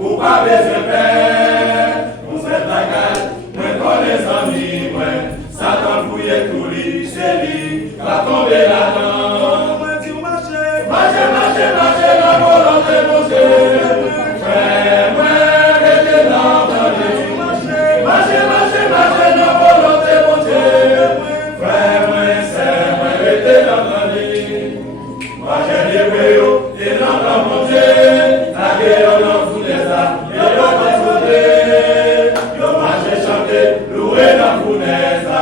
ou pas besoin faire. Pour cette bagage, moi connais amis, moi, Satan fouille tout lui, c'est lui, va tomber là-dedans. Marchez, la volonté de Dieu. Frère, moi, restez dans la vie. Marchez, la volonté de Dieu. Frère, moi, c'est moi, restez dans la vie. Marchez les voyous, et dans la montée. La guerre, on fout des armes, et on va sauter. Yo marchez, chanter, louer la fournaise.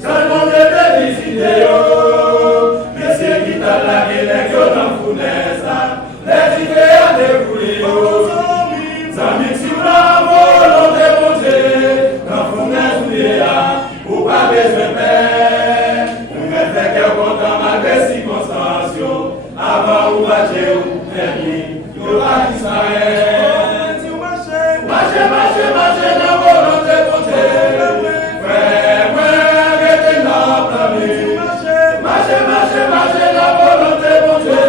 Seulement des visiter, yo. Mais c'est qui t'a la guerre, yo dans la fournaise. Les idées à dérouler, yo. Zami, si la volonté de Dieu, dans la fournaise, ou pas besoin de paix. On va faire qu'elle content malgré circonstances, yo. Avant ou marcher ou dernier, yo pas Israël. Marchez, la volonté de Dieu. Frère, moi, restez dans la vie. Marchez, la volonté de Dieu.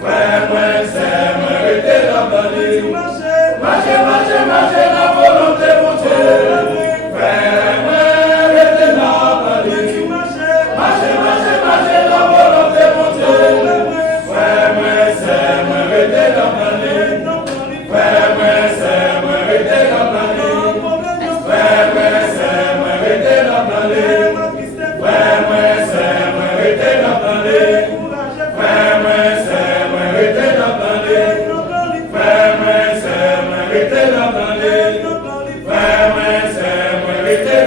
Frère, moi, c'est moi, restez dans la vie. Marchez, la volonté de Dieu. Frère, moi, restez dans la vie. Marchez, la volonté de Dieu. Frère, moi, c'est moi, restez dans la vie. Frère, moi, c'est moi, restez dans la vie. Frère, moi, c'est moi, restez dans la vie. Frère, moi, c'est moi, restez dans la vie. Frère, moi, c'est moi, restez dans la vie. Frère, moi, c'est moi, restez dans la vie. Frère, moi, c'est moi, restez